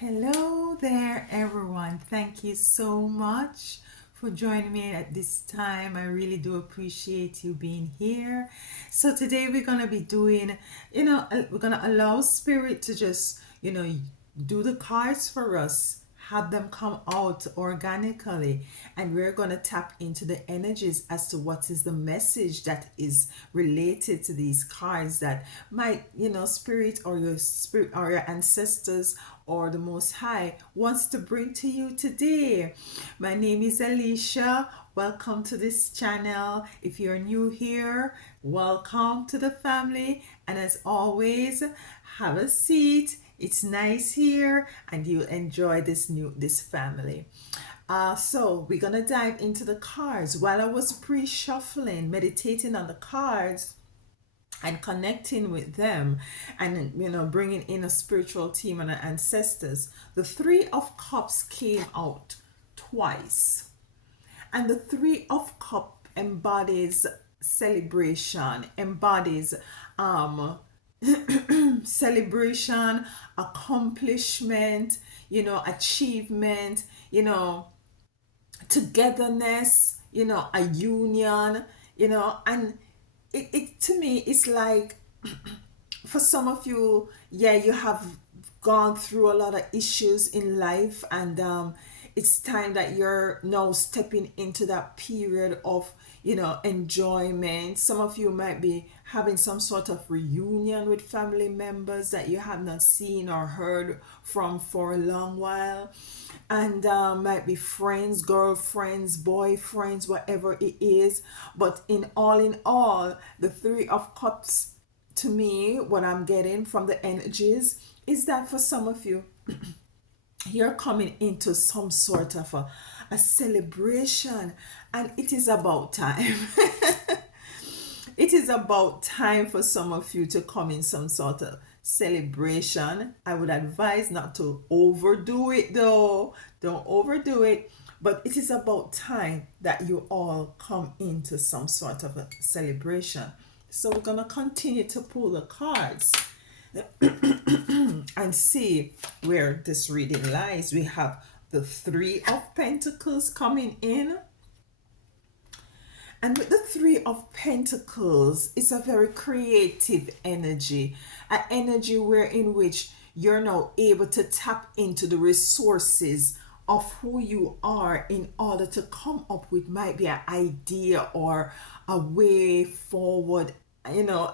Hello there, everyone. Thank you so much for joining me at this time. I really do appreciate you being here. So, today we're going to be doing, we're going to allow Spirit to just, do the cards for us, have them come out organically, and we're going to tap into the energies as to what is the message that is related to these cards that might, spirit or your ancestors or the Most High wants to bring to you today. My name is Alicia. Welcome to this channel. If you're new here, welcome to the family. And as always, have a seat. It's nice here and you enjoy this family. So we're gonna dive into the cards. While I was pre-shuffling, meditating on the cards, and connecting with them, and bringing in a spiritual team and our ancestors, the Three of Cups came out twice. And the Three of Cups embodies celebration, embodies um celebration, accomplishment, achievement, togetherness, a union, and it to me it's like, for some of you, yeah, you have gone through a lot of issues in life, and it's time that you're now stepping into that period of, enjoyment. Some of you might be having some sort of reunion with family members that you have not seen or heard from for a long while, and might be friends, girlfriends, boyfriends, whatever it is. But in all, the Three of Cups, to me, what I'm getting from the energies is that for some of you, you're coming into some sort of a celebration, and it is about time. It is about time for some of you to come in some sort of celebration. I would advise not to overdo it though. Don't overdo it. But it is about time that you all come into some sort of a celebration. So we're going to continue to pull the cards and see where this reading lies. We have the Three of Pentacles coming in. And with the Three of Pentacles, it's a very creative energy, an energy where in which you're now able to tap into the resources of who you are in order to come up with might be an idea or a way forward,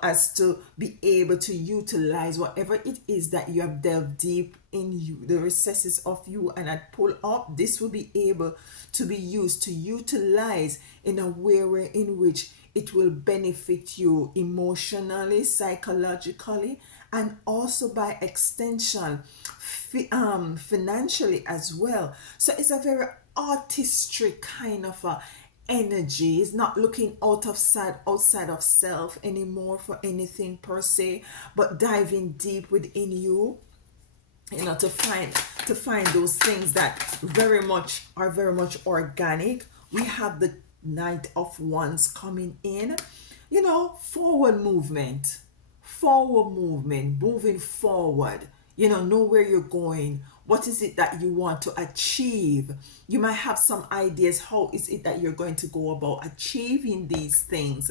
as to be able to utilize whatever it is that you have delved deep in you, the recesses of you, and had pulled up. This will be able to be used to utilize in a way in which it will benefit you emotionally, psychologically, and also by extension financially as well. So it's a very artistry kind of a energy. Is not looking outside of self anymore for anything per se, but diving deep within you, to find those things that very much organic. We have the Knight of Wands coming in, forward movement, moving forward. Know where you're going. What is it that you want to achieve? You might have some ideas. How is it that you're going to go about achieving these things?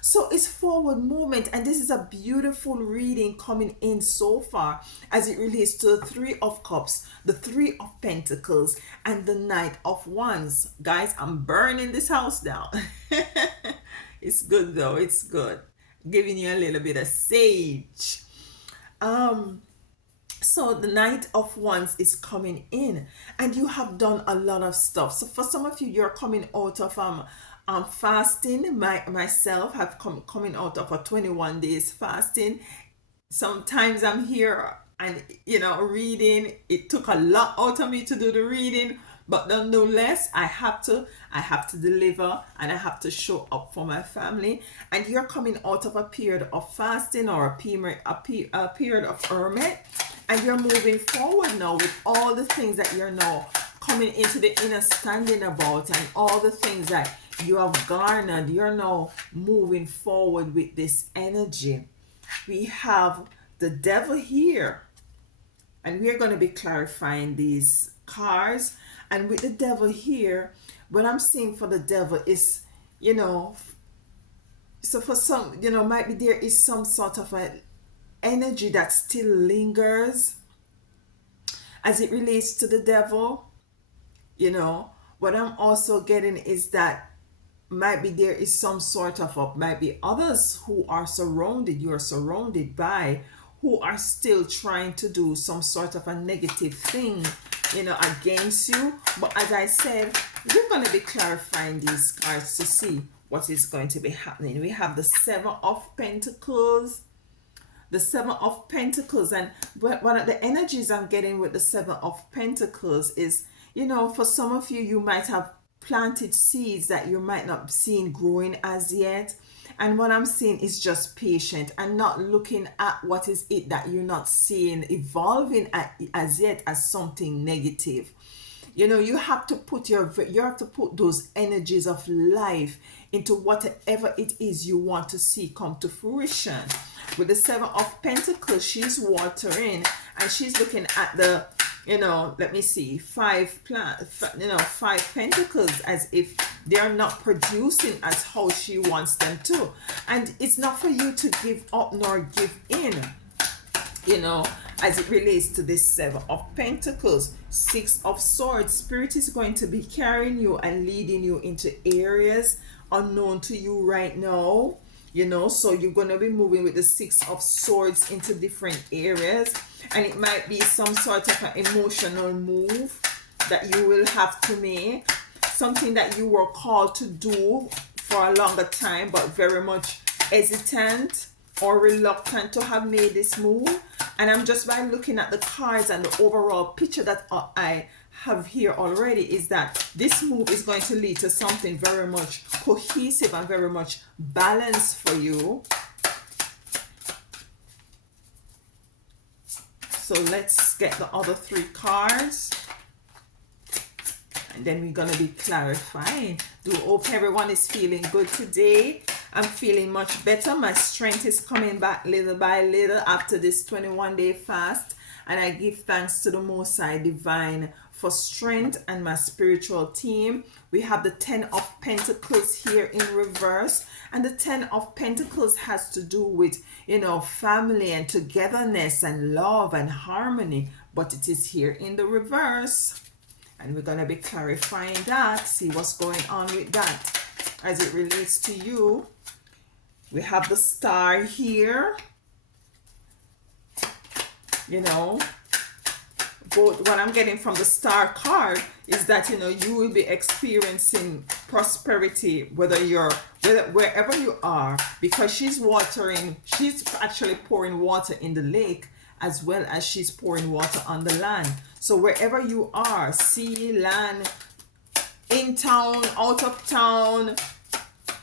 So it's forward movement, and this is a beautiful reading coming in so far as it relates to the Three of Cups, the Three of Pentacles, and the Knight of Wands. Guys, I'm burning this house down. It's good though, it's good. Giving you a little bit of sage. So the Knight of Wands is coming in, and you have done a lot of stuff. So for some of you, you're coming out of fasting. Myself have coming out of a 21 days fasting. Sometimes I'm here and reading. It took a lot out of me to do the reading, but nonetheless, I have to deliver, and I have to show up for my family. And you're coming out of a period of fasting or a period of hermit, and you're moving forward now with all the things that you're now coming into the understanding about, and all the things that you have garnered. You're now moving forward with this energy. We have the Devil here. And we are going to be clarifying these cards. And with the devil here, what I'm seeing for the devil is, you know, so for some, might be there is some sort of a energy that still lingers as it relates to the devil. What I'm also getting is that might be there is some sort of might be others who are surrounded, you are surrounded by, who are still trying to do some sort of a negative thing, against you. But as I said, we're going to be clarifying these cards to see what is going to be happening. We have the Seven of Pentacles, the Seven of Pentacles. And one of the energies I'm getting with the Seven of Pentacles is, for some of you, you might have planted seeds that you might not be seeing growing as yet. And what I'm seeing is just patient and not looking at what is it that you're not seeing evolving as yet as something negative. You have to put those energies of life into whatever it is you want to see come to fruition. With the Seven of Pentacles, she's watering and she's looking at the, let me see, five pentacles, as if they're not producing as how she wants them to. And it's not for you to give up nor give in, as it relates to this Seven of Pentacles. Six of Swords, Spirit is going to be carrying you and leading you into areas unknown to you right now. So you're going to be moving with the Six of Swords into different areas, and it might be some sort of an emotional move that you will have to make, something that you were called to do for a longer time but very much hesitant or reluctant to have made this move. And I'm just, by looking at the cards and the overall picture that I have here already, is that this move is going to lead to something very much cohesive and very much balanced for you. So let's get the other three cards, and then we're going to be clarifying. Do hope everyone is feeling good today. I'm feeling much better. My strength is coming back little by little after this 21-day fast, and I give thanks to the Most High Divine for strength and my spiritual team. We have the Ten of Pentacles here in reverse, and the Ten of Pentacles has to do with, family and togetherness and love and harmony, but it is here in the reverse, and we're going to be clarifying that, see what's going on with that as it relates to you. We have the Star here, But what I'm getting from the Star card is that, you will be experiencing prosperity, wherever you are, because she's actually pouring water in the lake, as well as she's pouring water on the land. So wherever you are, sea, land, in town, out of town,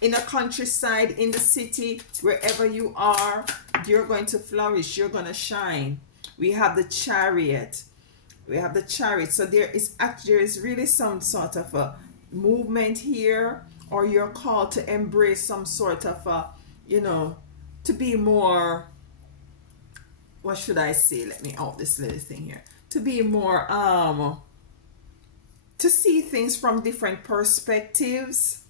in the countryside, in the city, wherever you are, you're going to flourish, you're going to shine. We have the Chariot. So there is really some sort of a movement here, or you're called to embrace some sort of a, to be more, what should I say? Let me out this little thing here. To be more, to see things from different perspectives.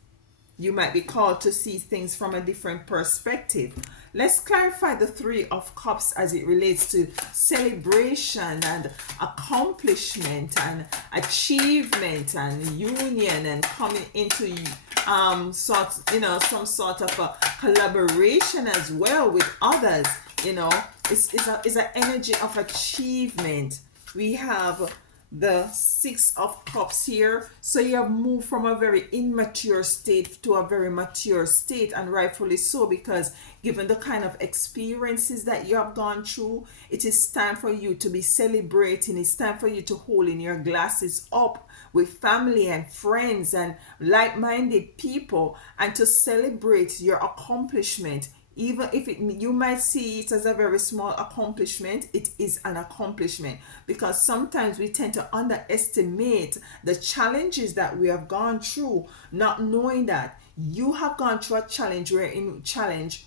You might be called to see things from a different perspective. Let's clarify the Three of Cups as it relates to celebration and accomplishment and achievement and union and coming into some sort of a collaboration as well with others. It's an energy of achievement. We have the Six of Cups here. So you have moved from a very immature state to a very mature state, and rightfully so, because given the kind of experiences that you have gone through, it is time for you to be celebrating. It's time for you to hold in your glasses up with family and friends and like-minded people, and to celebrate your accomplishment. Even if you might see it as a very small accomplishment, it is an accomplishment, because sometimes we tend to underestimate the challenges that we have gone through, not knowing that You have gone through a challenge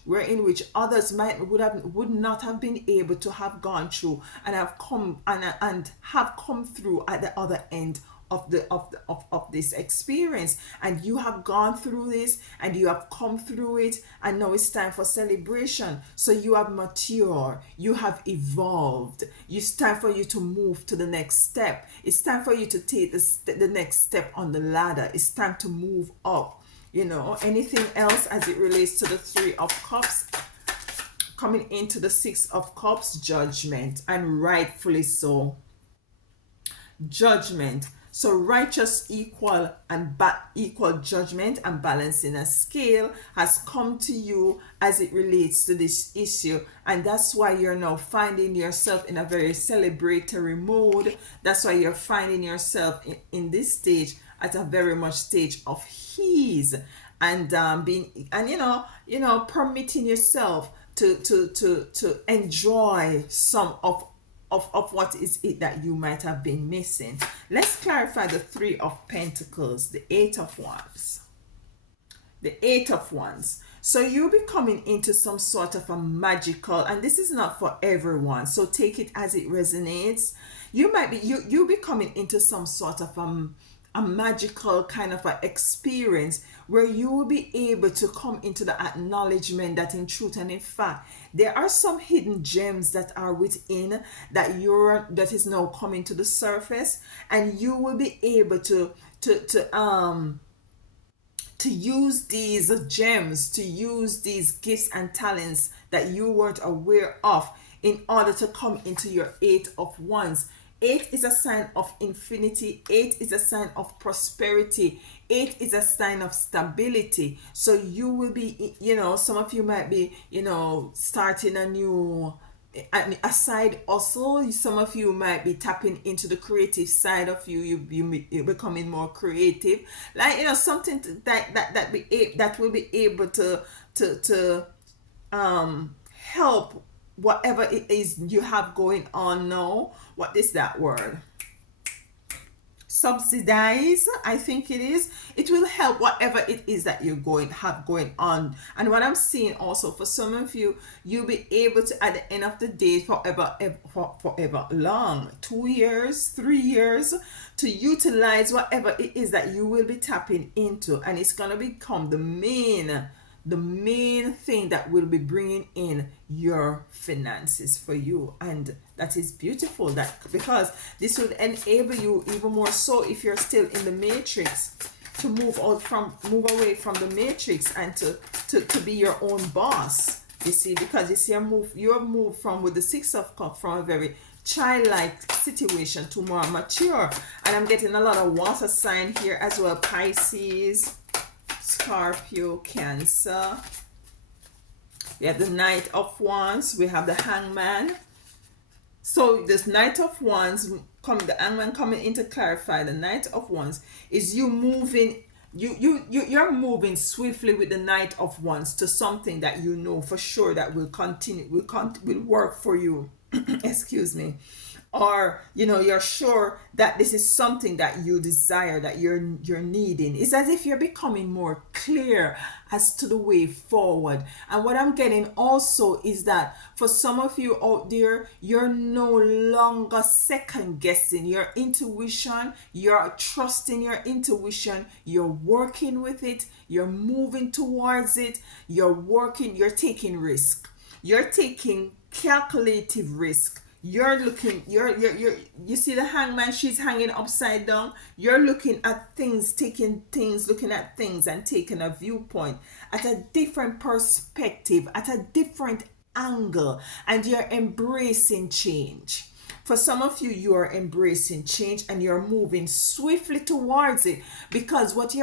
wherein which others would not have been able to have gone through, and have come through at the other end of this experience. And you have gone through this, and you have come through it, and now it's time for celebration. So you have matured, you have evolved. It's time for you to move to the next step. It's time for you to take the next step on the ladder. It's time to move up. Anything else as it relates to the Three of Cups? Coming into the Six of Cups, judgment, and rightfully so. Judgment. So righteous equal judgment and balancing a scale has come to you as it relates to this issue, and that's why you're now finding yourself in a very celebratory mode. That's why you're finding yourself in this stage at a very much stage of ease, and being, and permitting yourself to enjoy some of what is it that you might have been missing. Let's clarify the Three of Pentacles, the Eight of Wands. The Eight of Wands. So you'll be coming into some sort of a magical, and this is not for everyone, so take it as it resonates. You'll be coming into some sort of a magical kind of a experience where you will be able to come into the acknowledgement that in truth and in fact there are some hidden gems that are within that is now coming to the surface, and you will be able to use these gems, to use these gifts and talents that you weren't aware of in order to come into your Eight of Wands. 8 is a sign of infinity. 8 is a sign of prosperity. 8 is a sign of stability. So you will be, some of you might be, starting a side hustle. Some of you might be tapping into the creative side of you. You're becoming more creative, something that will be able to help whatever it is you have going on now. What is that word? Subsidize, I think it is. It will help whatever it is that you're going on. And what I'm seeing also, for some of you, you'll be able to, at the end of the day, forever long, 2 years, 3 years, to utilize whatever it is that you will be tapping into, and it's gonna become the main thing that will be bringing in your finances for you. And that is beautiful, that because this will enable you even more so, if you're still in the matrix, to move away from the matrix and to be your own boss. You see, because you have moved from, with the Six of Cups, from a very childlike situation to more mature. And I'm getting a lot of water sign here as well: Pisces, Scorpio, Cancer. We have the Knight of Wands. We have the Hangman. So this Knight of Wands, the Hangman coming in to clarify. The Knight of Wands is you moving. You're moving swiftly with the Knight of Wands to something that you know for sure that will continue, will work for you. Excuse me. Or you're sure that this is something that you desire, that you're needing. It's as if you're becoming more clear as to the way forward. And what I'm getting also is that for some of you out there, you're no longer second guessing your intuition. You're trusting your intuition. You're working with it. You're moving towards it. You're taking risk. You're taking calculative risk. You see the Hangman, she's hanging upside down. You're looking at things, looking at things and taking a viewpoint at a different perspective, at a different angle, and you're embracing change. For some of you, you are embracing change and you're moving swiftly towards it, because what you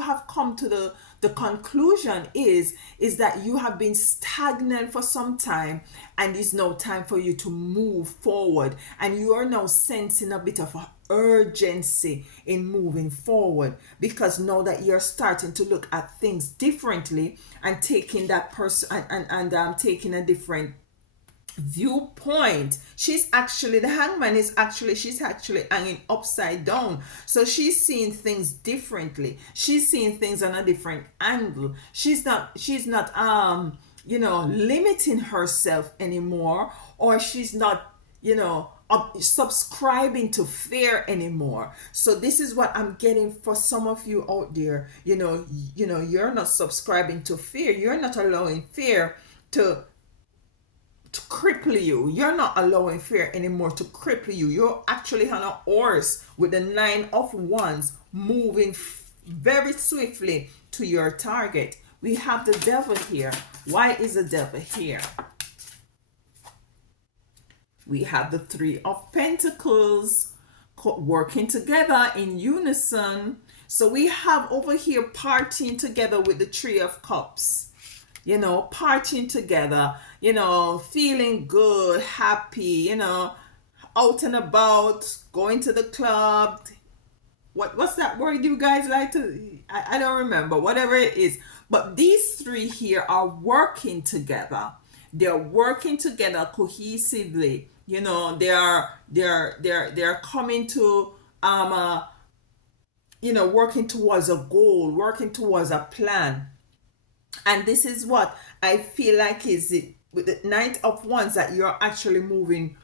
have come to the conclusion is that you have been stagnant for some time, and it's now time for you to move forward, and you are now sensing a bit of urgency in moving forward, because now that you're starting to look at things differently and taking that person and taking a different viewpoint. She's actually, the hangman is actually, she's actually hanging upside down, so she's seeing things differently, she's seeing things on a different angle. She's not limiting herself anymore, or she's not subscribing to fear anymore. So this is what I'm getting for some of you out there. You're not subscribing to fear, you're not allowing fear to cripple you. You're not allowing fear anymore to cripple you. You're actually on a horse with the 9 of Wands, moving very swiftly to your target. We have the devil here. Why is the devil here? We have the 3 of Pentacles working together in unison. So we have over here partying together with the 3 of Cups. Partying together, feeling good, happy, out and about, going to the club. What's that word you guys like to, I don't remember, whatever it is. But these three here are working together. They're working together cohesively. They're coming to working towards a goal, working towards a plan. And this is what I feel like is it with the Knight of Wands, that you're actually moving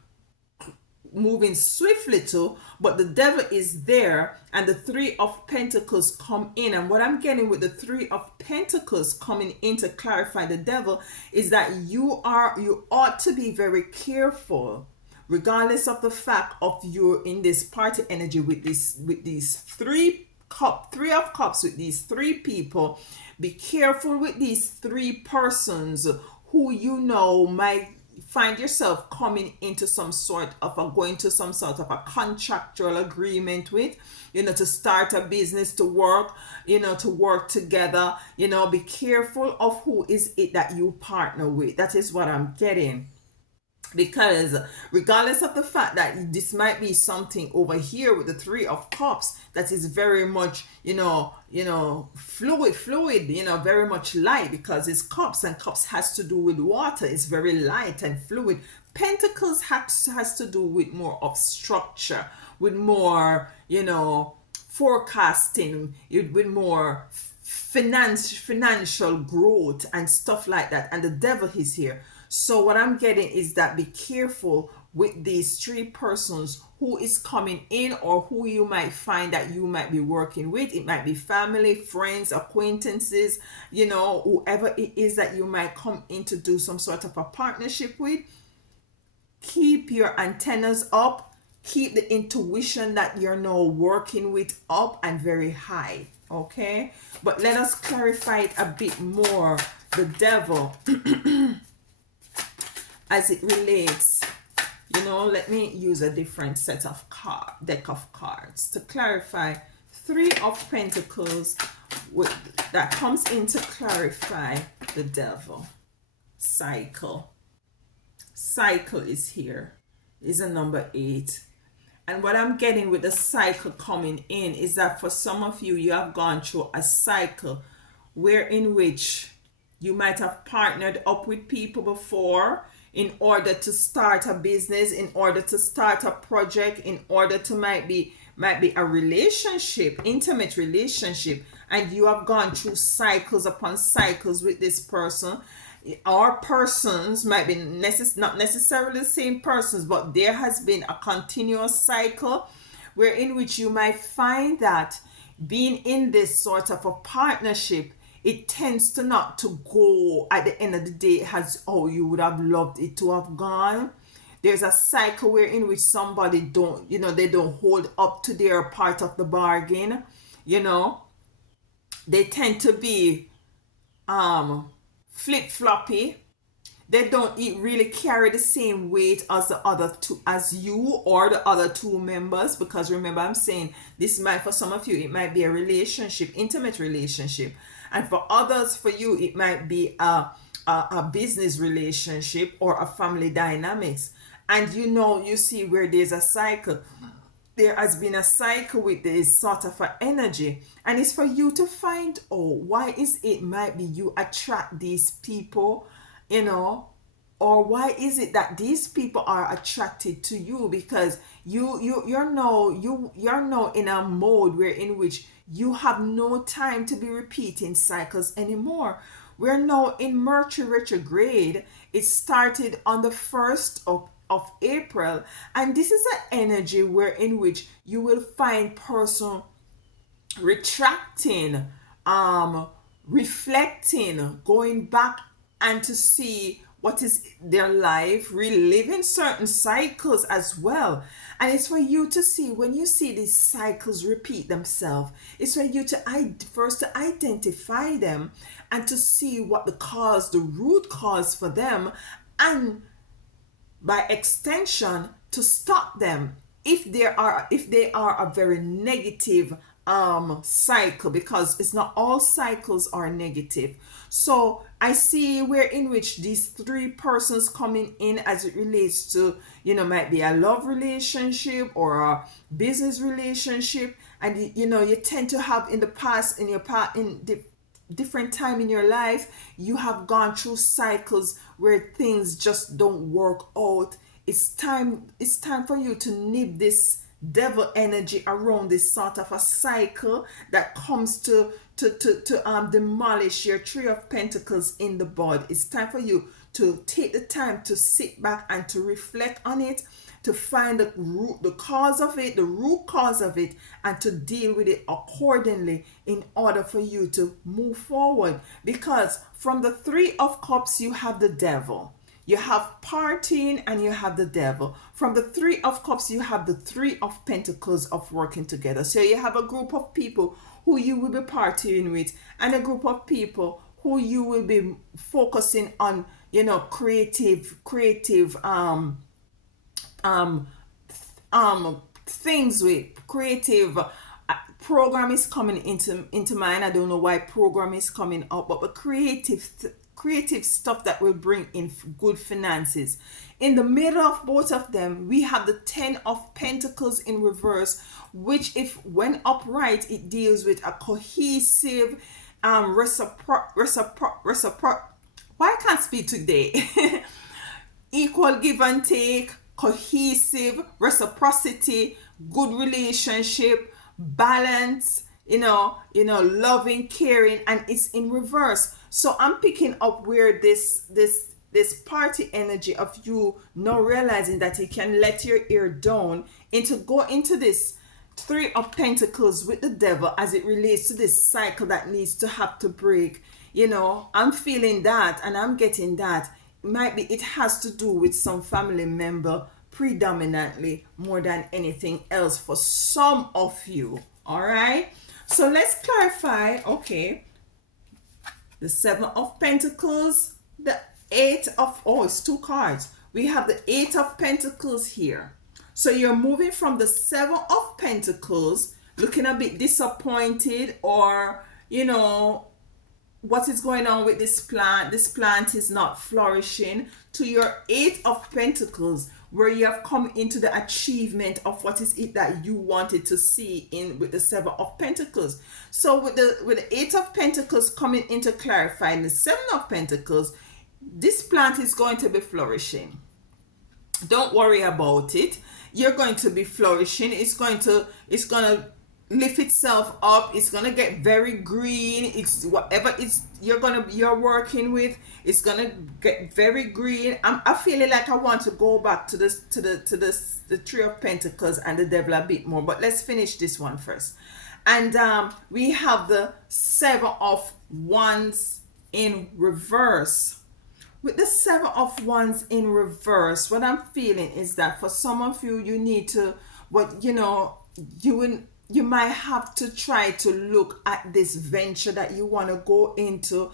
swiftly to, but the devil is there, and the 3 of Pentacles come in. And what I'm getting with the 3 of Pentacles coming in to clarify the devil is that you ought to be very careful, regardless of the fact of you're in this party energy with these 3 of Cups, with these 3 people. Be careful with these 3 persons who might find yourself coming into going to some sort of a contractual agreement with, to start a business, to work, to work together. Be careful of who is it that you partner with. That is what I'm getting. Because regardless of the fact that this might be something over here with the 3 of Cups that is very much fluid, very much light, because it's cups, and cups has to do with water. It's very light and fluid. Pentacles has to do with more of structure, with more forecasting, with more financial growth and stuff like that. And the devil is here. So what I'm getting is that be careful with these 3 persons who is coming in, or who you might find that you might be working with. It might be family, friends, acquaintances, whoever it is that you might come in to do some sort of a partnership with. Keep your antennas up. Keep the intuition that you're now working with up and very high. Okay? But let us clarify it a bit more. The devil. As it relates, let me use a different set of deck of cards to clarify. 3 of Pentacles that comes in to clarify the devil. Cycle is here, is a number 8. And what I'm getting with the cycle coming in is that for some of you, you have gone through a cycle in which you might have partnered up with people before, in order to start a business, in order to start a project, in order to might be a relationship, intimate relationship, and you have gone through cycles upon cycles with this person. Our persons might be not necessarily the same persons, but there has been a continuous cycle in which you might find that being in this sort of a partnership, it tends to not to go at the end of the day as how you would have loved it to have gone. There's a cycle in which somebody they don't hold up to their part of the bargain. They tend to be flip-floppy. They don't really carry the same weight as the other two, as you or the other 2 members. Because remember, I'm saying this might, for some of you, it might be a relationship, intimate relationship. And for others, for you, it might be a business relationship or a family dynamics. And you see where there's a cycle. There has been a cycle with this sort of an energy. And it's for you to find out why is it might be you attract these people, or why is it that these people are attracted to you? Because you're now in a mode where in which you have no time to be repeating cycles anymore. We're now in Mercury retrograde. It started on the 1st of April, and this is an energy where in which you will find person retracting, um, reflecting, going back and to see what is their life, reliving certain cycles as well. And it's for you to see when you see these cycles repeat themselves, it's for you to first to identify them and to see what the cause, the root cause for them, and by extension to stop them if they are a very negative cycle, because it's not all cycles are negative. So I see where in which these three persons coming in as it relates to, might be a love relationship or a business relationship, and you tend to have in the past, in your past, in the different time in your life, you have gone through cycles where things just don't work out. It's time for you to nip this devil energy around this sort of a cycle that comes to demolish your Three of Pentacles in the bud. It's time for you to take the time to sit back and to reflect on it, to find the cause of it, the root cause of it, and to deal with it accordingly in order for you to move forward. Because from the Three of Cups, you have the devil. You have partying and you have the devil. From the Three of Cups, you have the Three of Pentacles of working together. So you have a group of people who you will be partying with, and a group of people who you will be focusing on, creative um things with creative program is coming into mind. I don't know why program is coming up, but the creative stuff that will bring in good finances. In the middle of both of them, we have the Ten of Pentacles in reverse, which, if when upright, it deals with a cohesive, reciproc. Why I can't speak today? Equal give and take, cohesive, reciprocity, good relationship, balance, loving, caring, and it's in reverse. So I'm picking up where this party energy of you now realizing that you can let your ear down into go into this Three of Pentacles with the devil as it relates to this cycle that needs to have to break. I'm feeling that and I'm getting that. Might be it has to do with some family member predominantly more than anything else for some of you. All right. So let's clarify. Okay. The Seven of Pentacles, the Eight of, it's two cards. We have the Eight of Pentacles here. So you're moving from the Seven of Pentacles, looking a bit disappointed, or, what is going on with this plant? This plant is not flourishing, to your Eight of Pentacles, where you have come into the achievement of what is it that you wanted to see in with the Seven of Pentacles. So with the Eight of Pentacles coming into clarifying the Seven of Pentacles, this plant is going to be flourishing. Don't worry about it. You're going to be flourishing. It's going to lift itself up. It's going to get very green. It's whatever you're working with, it's going to get very green. I feeling like I want to go back to the Three of Pentacles and the devil a bit more, but let's finish this one first. And we have the Seven of Wands in reverse. With the Seven of Wands in reverse, what I'm feeling is that for some of you, you need to, you might have to try to look at this venture that you want to go into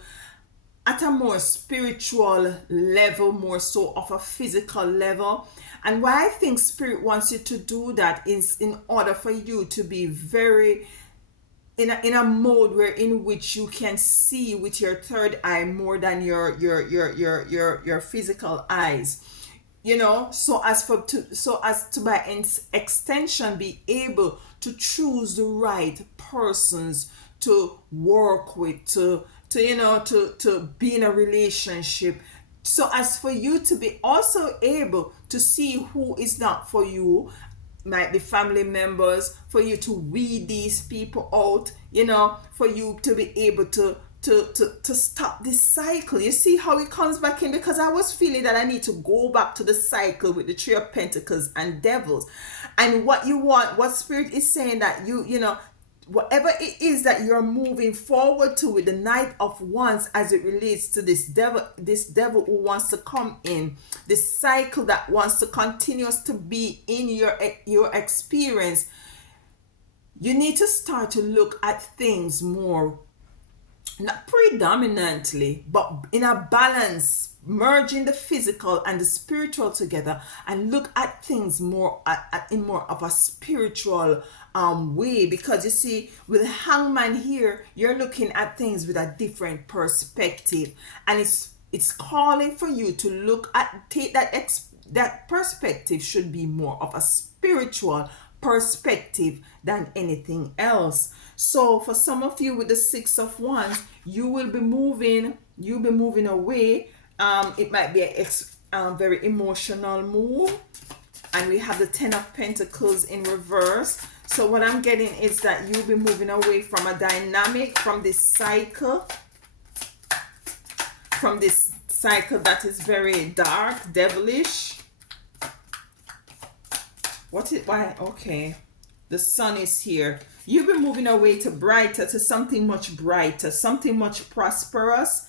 at a more spiritual level, more so of a physical level. And why I think Spirit wants you to do that is in order for you to be very in a mode where in which you can see with your third eye more than your physical eyes, so as to by extension be able to choose the right persons to work with, to be in a relationship, So as for you to be also able to see who is not for you, might be family members, for you to weed these people out, for you to be able to stop this cycle. You see how it comes back in? Because I was feeling that I need to go back to the cycle with the Three of Pentacles and Devils. And what you want, what Spirit is saying, that whatever it is that you're moving forward to with the Knight of Wands, as it relates to this devil who wants to come in, this cycle that wants to continuous to be in your experience, you need to start to look at things more, not predominantly, but in a balance, merging the physical and the spiritual together, and look at things more in more of a spiritual way. Because you see, with the Hangman here, you're looking at things with a different perspective, and it's calling for you to take that perspective should be more of a spiritual perspective than anything else. So for some of you with the Six of Wands, you'll be moving away. It might be a very emotional move. And we have the Ten of Pentacles in reverse. So what I'm getting is that you'll be moving away from a dynamic, from this cycle that is very dark, devilish. Why? Okay. The Sun is here. You've been moving away to something much brighter, something much prosperous.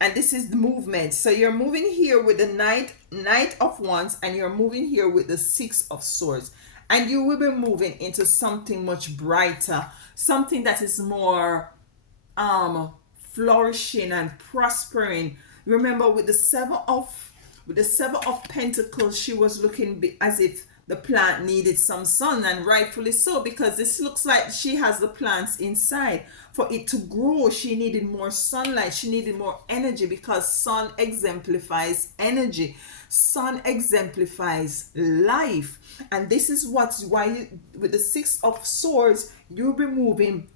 And this is the movement. So you're moving here with the Knight of Wands, and you're moving here with the Six of Swords. And you will be moving into something much brighter, something that is more flourishing and prospering. Remember, with the Seven of Pentacles, she was looking as if the plant needed some sun, and rightfully so, because this looks like she has the plants inside. For it to grow, she needed more sunlight, she needed more energy, because sun exemplifies energy, sun exemplifies life. And this is why with the Six of Swords, you'll be moving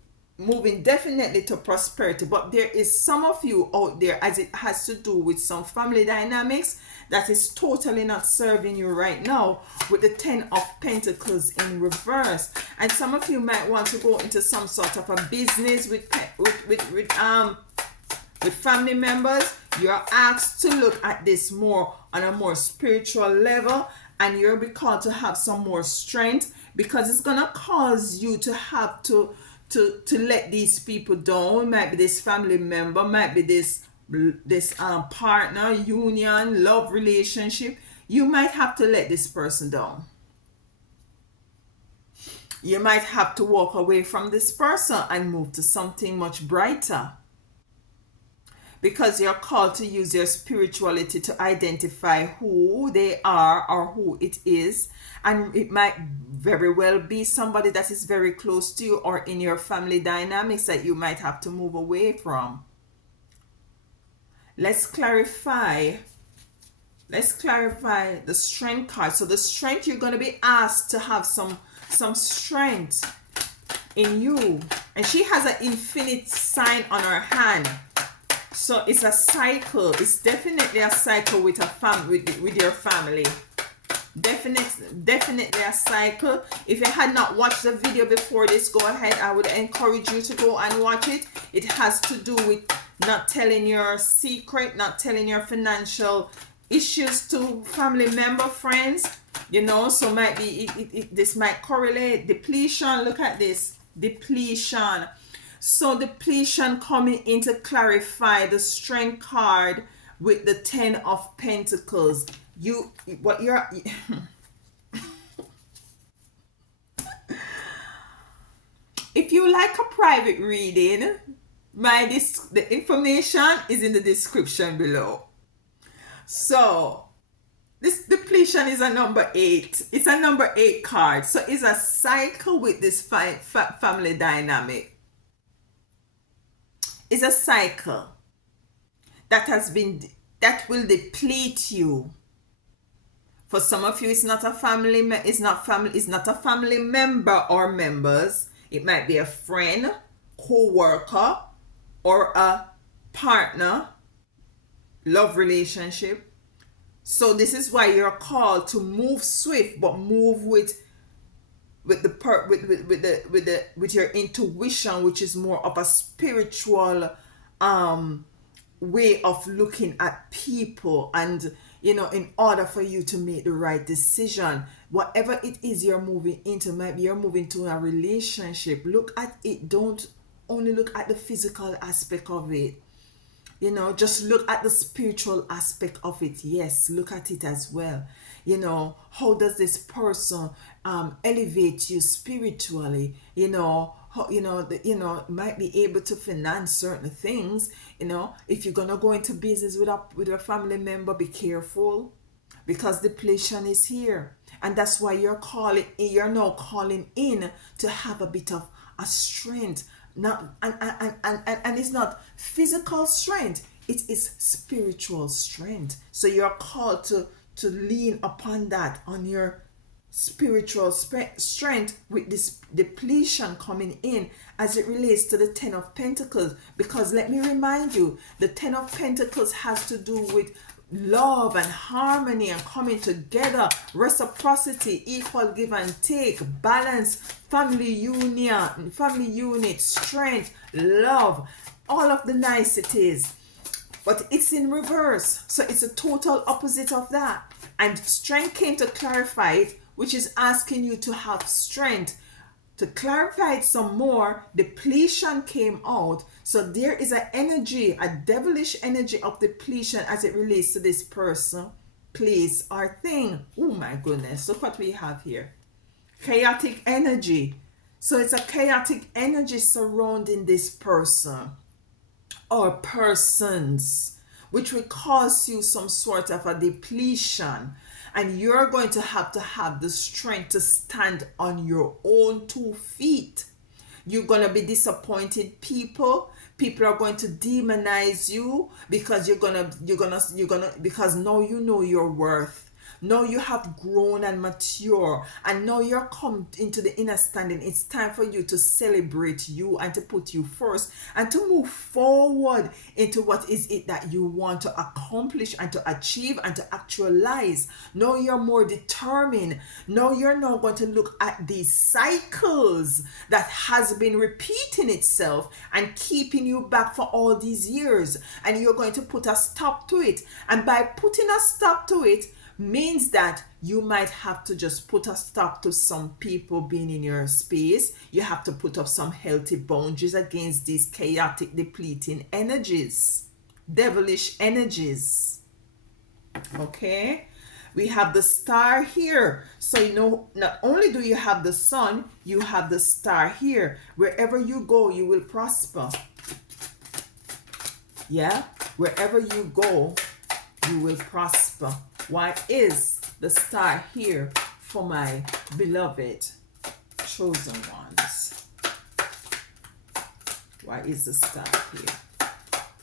definitely to prosperity. But there is some of you out there, as it has to do with some family dynamics, that is totally not serving you right now, with the Ten of Pentacles in reverse. And some of you might want to go into some sort of a business with family members. You're asked to look at this more on a more spiritual level, and you'll be called to have some more strength, because it's gonna cause you to have to let these people down. Might be this family member, might be this partner, union, love relationship. You might have to let this person down. You might have to walk away from this person and move to something much brighter, because you're called to use your spirituality to identify who they are or who it is. And it might very well be somebody that is very close to you, or in your family dynamics, that you might have to move away from. Let's clarify the Strength card. So the Strength, you're going to be asked to have some strength in you. And she has an infinite sign on her hand. So it's a cycle. It's definitely a cycle with with your family. Definitely a cycle. If you had not watched the video before this, go ahead. I would encourage you to go and watch it. It has to do with not telling your secret, not telling your financial issues to family member, friends. So might be this might correlate. Depletion. Look at this. Depletion. So depletion coming in to clarify the Strength card with the Ten of Pentacles. If you like a private reading, the information is in the description below. So this depletion is a number 8. It's a number 8 card. So it's a cycle with this family dynamic. It's a cycle that will deplete you. For some of you, it's not a family member or members. It might be a friend, co-worker, or a partner. love relationship. So this is why you're called to move swift, but move with the per with your intuition, which is more of a spiritual way of looking at people. And in order for you to make the right decision, whatever it is you're moving into, maybe you're moving to a relationship, look at it. Don't only look at the physical aspect of it. Just look at the spiritual aspect of it. Yes, look at it as well. How does this person elevate you spiritually? Might be able to finance certain things. If you're gonna go into business with a family member, be careful, because depletion is here. And that's why you're now calling in to have a bit of a strength. Not and it's not physical strength, it is spiritual strength. So you're called to lean upon that, on your spiritual strength, with this depletion coming in as it relates to the Ten of Pentacles. Because let me remind you, the Ten of Pentacles has to do with love and harmony and coming together, reciprocity, equal give and take, balance, family union, family unit, strength, love, all of the niceties. But it's in reverse, so it's a total opposite of that. And strength came to clarify it, which is asking you to have strength. To clarify it some more, depletion came out. So there is an energy, a devilish energy of depletion as it relates to this person, place, or thing. Oh my goodness, look what we have here. Chaotic energy. So it's a chaotic energy surrounding this person or persons, which will cause you some sort of a depletion. And you're going to have the strength to stand on your own 2 feet. You're going to be disappointed people. People are going to demonize you because because now you know your worth. Now you have grown and mature, and now you're come into the understanding. It's time for you to celebrate you and to put you first and to move forward into what is it that you want to accomplish and to achieve and to actualize. Now you're more determined. Now you're not going to look at these cycles that has been repeating itself and keeping you back for all these years, and you're going to put a stop to it. And by putting a stop to it means that you might have to just put a stop to some people being in your space. You have to put up some healthy boundaries against these chaotic, depleting energies, devilish energies. Okay, we have the star here. So not only do you have the sun, you have the star here. Wherever you go, you will prosper. Yeah, wherever you go, you will prosper. Why is the star here for my beloved chosen ones? Why is the star here?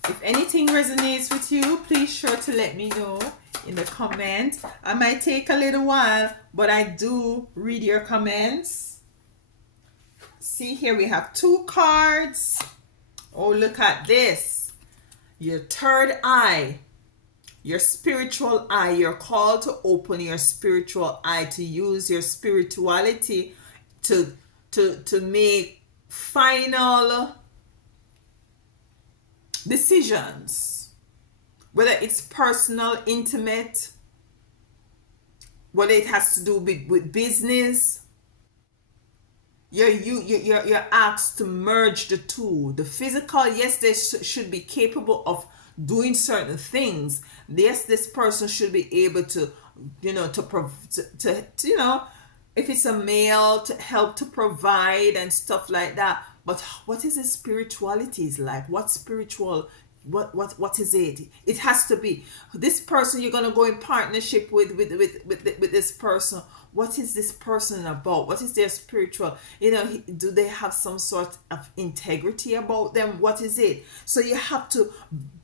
If anything resonates with you, please sure to let me know in the comment. I might take a little while, but I do read your comments. See, here we have 2 cards. Oh, look at this. Your third eye. Your spiritual eye. You're called to open your spiritual eye, to use your spirituality to make final decisions, whether it's personal, intimate, whether it has to do with business. You're asked to merge the two. The physical, yes, they should be capable of doing certain things. Yes, this person should be able to, if it's a male, to help to provide and stuff like that. But what is his spirituality is like? What spiritual, what is it? It has to be this person you're gonna go in partnership with this person. what is this person about? What is their spiritual, you know, do they have some sort of integrity about them? What is it? So you have to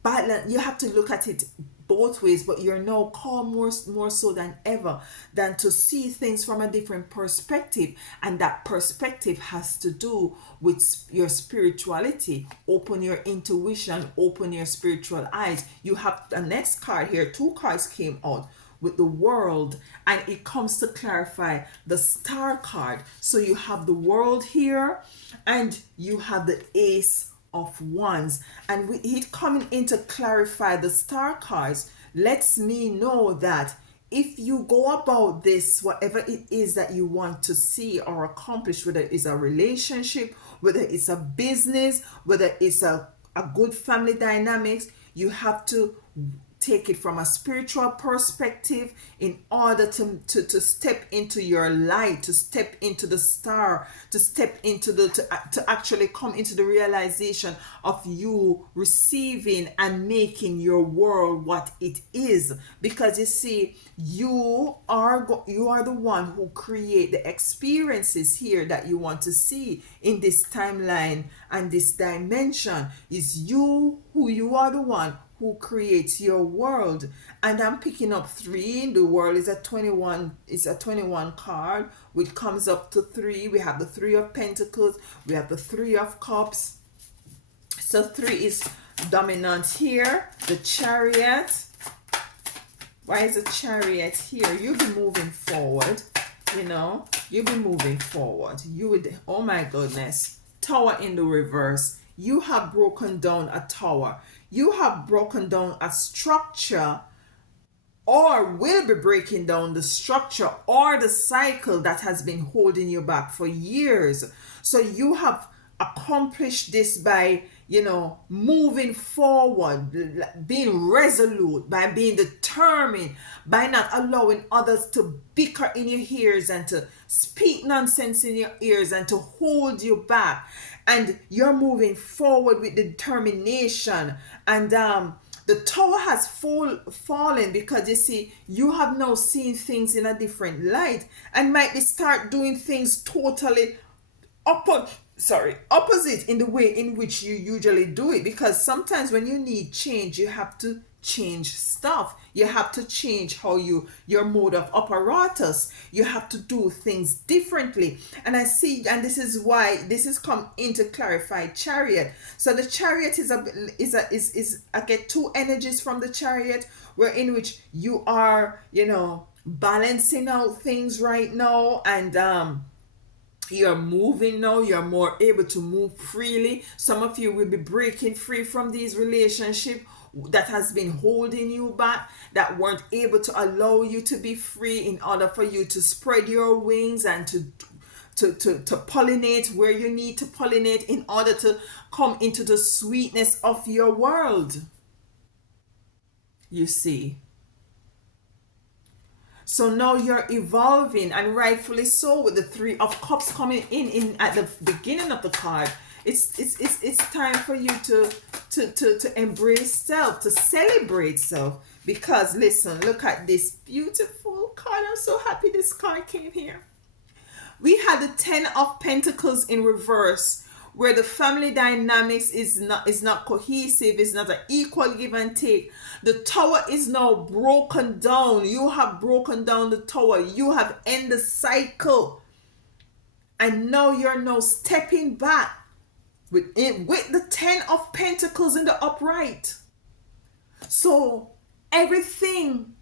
balance, you have to look at it both ways, but you're now called more so than ever than to see things from a different perspective, and that perspective has to do with your spirituality. Open your intuition, open your spiritual eyes. You have the next card here, two cards came out with the world, and it comes to clarify the star card. So you have the world here and you have the ace of wands, and with it coming in to clarify the star cards lets me know that if you go about this, whatever it is that you want to see or accomplish, whether it's a relationship, whether it's a business, whether it's a good family dynamics, you have to take it from a spiritual perspective in order to step into your light, to step into the star, to step into to actually come into the realization of you receiving and making your world what it is. Because you see, you are the one who create the experiences here that you want to see in this timeline and this dimension. Is you who you are the one who creates your world. And I'm picking up 3. The world is a 21, it's a 21 card, which comes up to 3. We have the 3 of Pentacles, we have the 3 of Cups. So 3 is dominant here. The Chariot. Why is the Chariot here? You'll be moving forward, you know, you'll be moving forward. You would, oh my goodness. Tower in the reverse. You have broken down a tower. You have broken down a structure, or will be breaking down the structure or the cycle that has been holding you back for years. So you have accomplished this by, you know, moving forward, being resolute, by being determined, by not allowing others to bicker in your ears and to speak nonsense in your ears and to hold you back. And you're moving forward with determination. And the tower has fallen because you see, you have now seen things in a different light and might be start doing things totally opposite in the way in which you usually do it. Because sometimes when you need change, you have to change stuff. You have to change how your mode of apparatus. You have to do things differently. And I see, and this is why this has come in to clarify Chariot. So the Chariot is I get 2 energies from the Chariot, where in which you are, you know, balancing out things right now, and you're moving now, you're more able to move freely. Some of you will be breaking free from these relationships that has been holding you back, that weren't able to allow you to be free in order for you to spread your wings and to pollinate where you need to pollinate in order to come into the sweetness of your world. You see. So now you're evolving, and rightfully so, with the 3 of Cups coming in at the beginning of the card. It's time for you to embrace self, to celebrate self. Because listen, look at this beautiful card. I'm so happy this card came here. We had the 10 of Pentacles in reverse, where the family dynamics is not cohesive, is not an equal give and take. The tower is now broken down. You have broken down the tower. You have ended the cycle. And now you're now stepping back with the 10 of Pentacles in the upright. So everything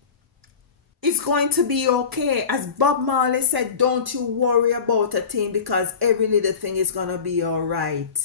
is going to be okay. As Bob Marley said, don't you worry about a thing, because every little thing is going to be all right.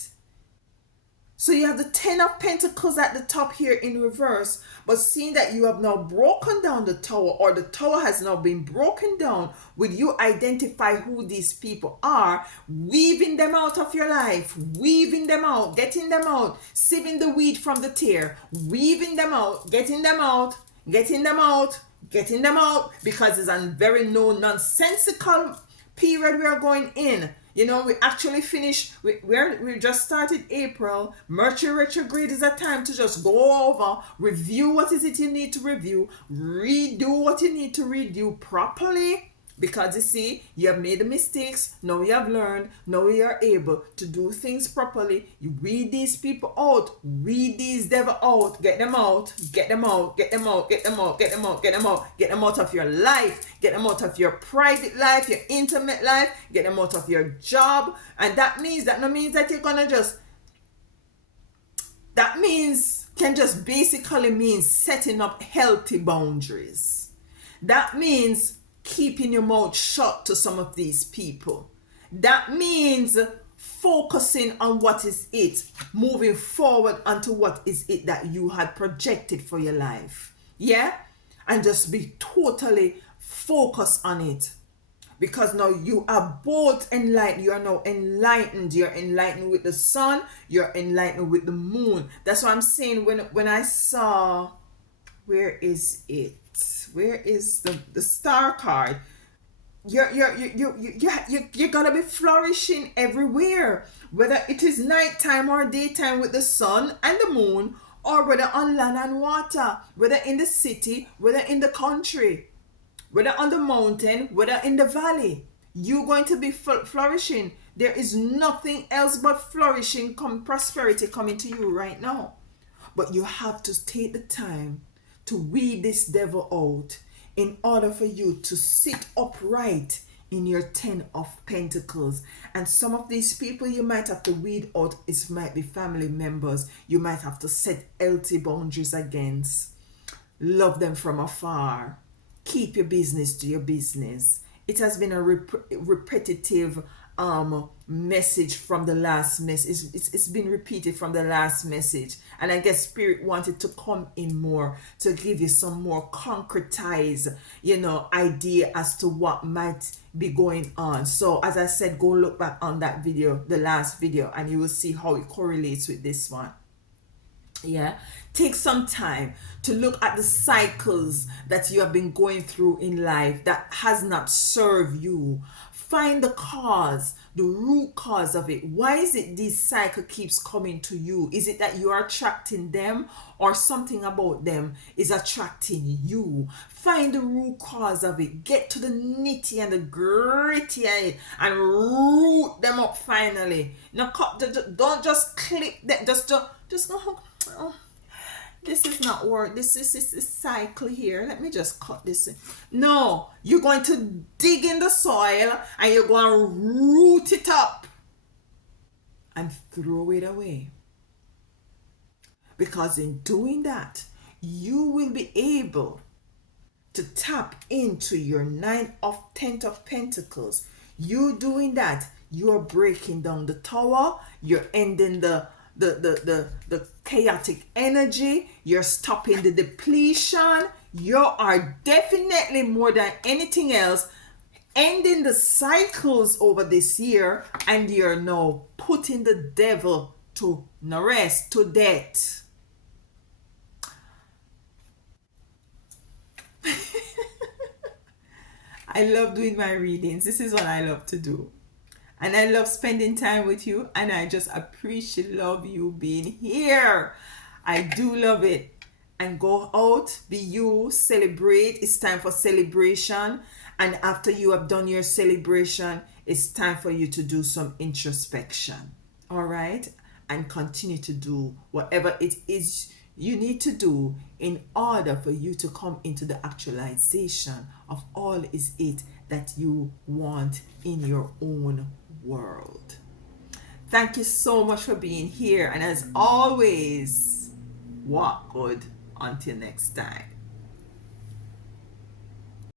So you have the 10 of Pentacles at the top here in reverse, but seeing that you have now broken down the tower, or the tower has now been broken down, will you identify who these people are, weaving them out of your life, weaving them out, getting them out, sieving the wheat from the tare, weaving them out, getting them out, getting them out, getting them out, because it's a very nonsensical period we are going in. You know, we actually finished, we just started April. Mercury retrograde is a time to just go over, review what is it you need to review, redo what you need to redo properly, Because you see, you have made the mistakes, now you have learned, now you are able to do things properly. You weed these people out, weed these devil out, get them out, get them out, get them out, get them out, get them out, get them out, get them out of your life, get them out of your private life, your intimate life, get them out of your job. And that means that you're gonna just, that means can just basically mean setting up healthy boundaries. That means keeping your mouth shut to some of these people. That means focusing on what is it, moving forward onto what is it that you had projected for your life. Yeah? And just be totally focused on it. Because now you are both enlightened. You are now enlightened. You're enlightened with the sun. You're enlightened with the moon. That's what I'm saying. When I saw, where is it? Where is the star card? You're gonna be flourishing everywhere, whether it is nighttime or daytime with the sun and the moon, or whether on land and water, whether in the city, whether in the country, whether on the mountain, whether in the valley. You're going to be flourishing. There is nothing else but flourishing, prosperity coming to you right now. But you have to take the time to weed this devil out in order for you to sit upright in your 10 of Pentacles. And some of these people you might have to weed out. It might be family members. You might have to set healthy boundaries against. Love them from afar. Keep your business to your business. It has been a repetitive message from the last message. It's been repeated from the last message, and I guess Spirit wanted to come in more to give you some more concretized idea as to what might be going on. So as I said, go look back on that video, the last video, and you will see how it correlates with this one. Yeah, take some time to look at the cycles that you have been going through in life that has not served you. Find the cause, the root cause of it. Why is it this cycle keeps coming to you? Is it that you are attracting them, or something about them is attracting you? Find the root cause of it. Get to the nitty and the gritty of it and root them up finally. Now, don't just click that. Just oh, this is not work. This is a cycle here. Let me just cut this in. No, you're going to dig in the soil and you're going to root it up and throw it away. Because in doing that, you will be able to tap into your 10 of Pentacles. You doing that, you're breaking down the tower, you're ending the chaotic energy, you're stopping the depletion. You are definitely, more than anything else, ending the cycles over this year, and you're now putting the devil to rest, to death. I love doing my readings. This is what I love to do. And I love spending time with you, and I just love you being here. I do love it. And go out, be you, celebrate. It's time for celebration. And after you have done your celebration, it's time for you to do some introspection. All right? And continue to do whatever it is you need to do in order for you to come into the actualization of all is it that you want in your own world. Thank you so much for being here, and as always, walk good until next time.